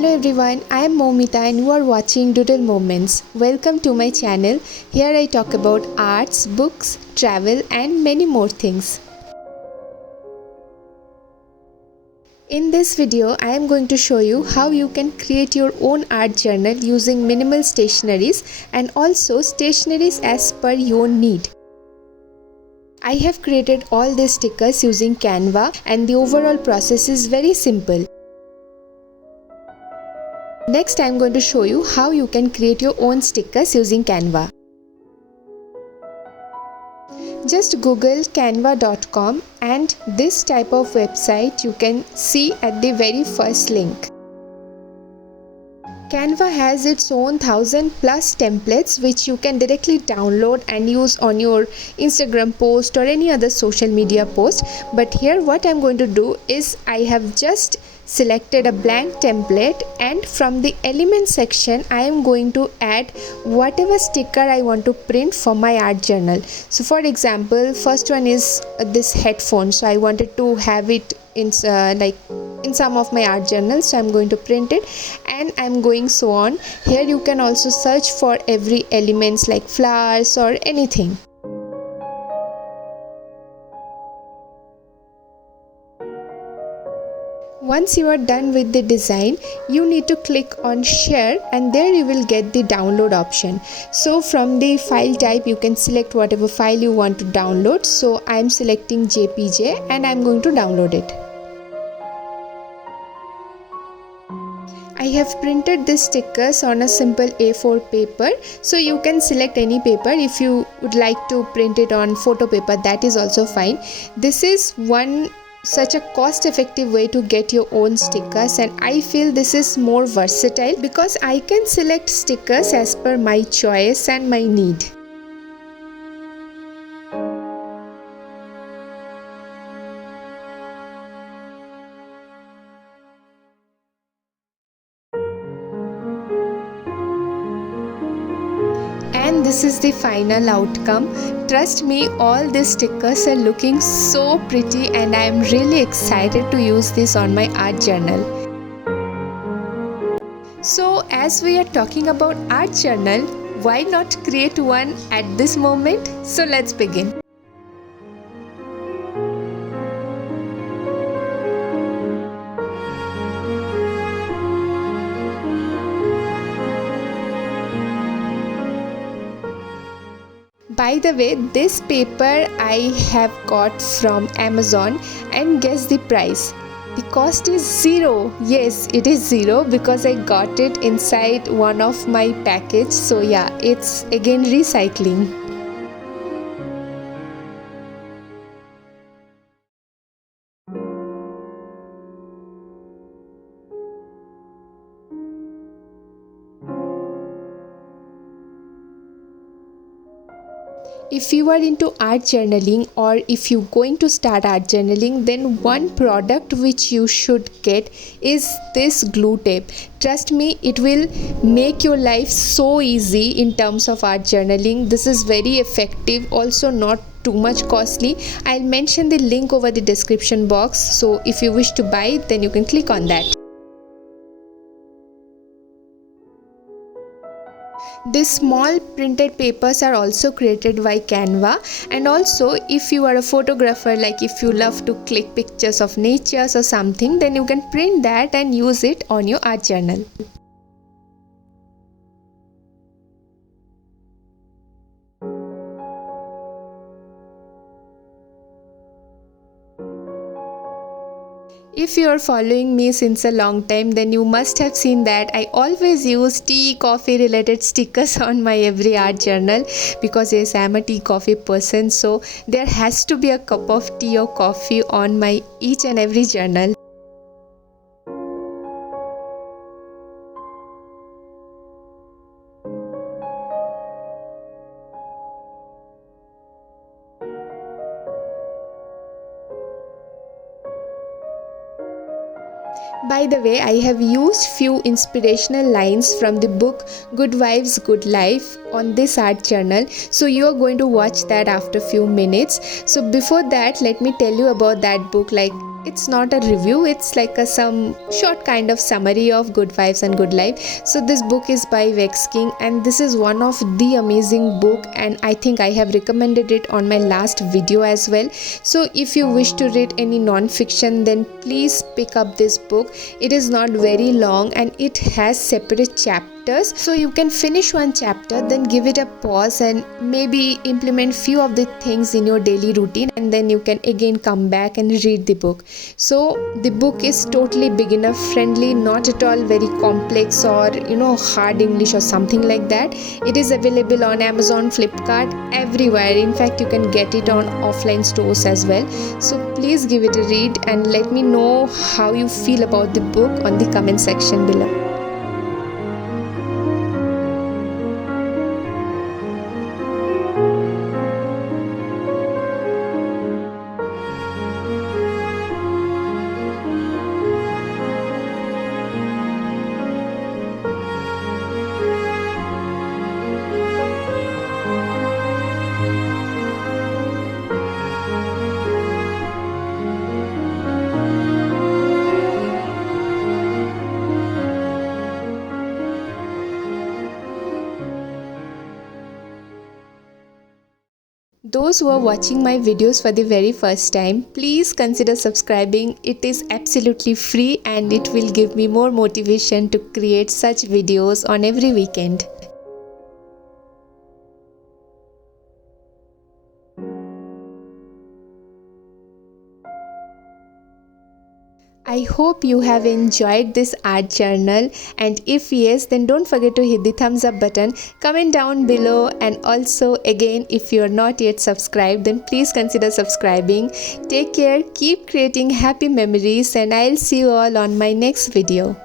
Hello everyone, I am Momita and you are watching Doodle Moments. Welcome to my channel. Here I talk about arts, books, travel and many more things. In this video, I am going to show you how you can create your own art journal using minimal stationeries and also stationeries as per your need. I have created all these stickers using Canva and the overall process is very simple. Next, I am going to show you how you can create your own stickers using Canva. Just Google canva.com and this type of website you can see at the very first link. Canva has its own 1000+ templates which you can directly download and use on your Instagram post or any other social media post. But here what I'm going to do is I have just selected a blank template and from the element section I am going to add whatever sticker I want to print for my art journal. So for example, first one is this headphone. So I wanted to have it in some of my art journals, so I'm going to print it and I'm going so on. Here you can also search for every elements like flowers or anything. Once you are done with the design, you need to click on share and there you will get the download option. So from the file type you can select whatever file you want to download. So I am selecting JPG and I am going to download it. I have printed these stickers on a simple A4 paper, so you can select any paper. If you would like to print it on photo paper, that is also fine. This is one such a cost-effective way to get your own stickers, and I feel this is more versatile because I can select stickers as per my choice and my need. And this is the final outcome. Trust me, all these stickers are looking so pretty and I am really excited to use this on my art journal. So as we are talking about art journal, why not create one at this moment? So let's begin. By the way, this paper I have got from Amazon and guess the price. The cost is 0. Yes, it is 0 because I got it inside one of my package. So yeah, it's again recycling. If you are into art journaling or if you're going to start art journaling, then one product which you should get is this glue tape. Trust me, it will make your life so easy in terms of art journaling. This is very effective, also not too much costly. I'll mention the link over the description box, so if you wish to buy it, then you can click on that. These small printed papers are also created by Canva, and also if you are a photographer, like if you love to click pictures of nature or something, then you can print that and use it on your art journal. If you are following me since a long time, then you must have seen that I always use tea, coffee related stickers on my every art journal because yes, I am a tea coffee person, so there has to be a cup of tea or coffee on my each and every journal. By the way, I have used few inspirational lines from the book Good Vibes, Good Life on this art journal. So you are going to watch that after few minutes. So before that, let me tell you about that book. Like it's not a review, it's like a some short kind of summary of good vibes and good life. So this book is by Vex King, and this is one of the amazing book, and I think I have recommended it on my last video as well. So if you wish to read any non-fiction, then please pick up this book. It is not very long and it has separate chapters, so you can finish one chapter, then give it a pause and maybe implement few of the things in your daily routine, and then you can again come back and read the book. So the book is totally beginner friendly, not at all very complex or hard English or something like that. It is available on Amazon, Flipkart, everywhere. In fact, you can get it on offline stores as well. So please give it a read and let me know how you feel about the book on the comment section below. Those who are watching my videos for the very first time, please consider subscribing. It is absolutely free and it will give me more motivation to create such videos on every weekend. I hope you have enjoyed this art journal, and if yes, then don't forget to hit the thumbs up button, comment down below, and also again, if you are not yet subscribed, then please consider subscribing. Take care, keep creating happy memories, and I'll see you all on my next video.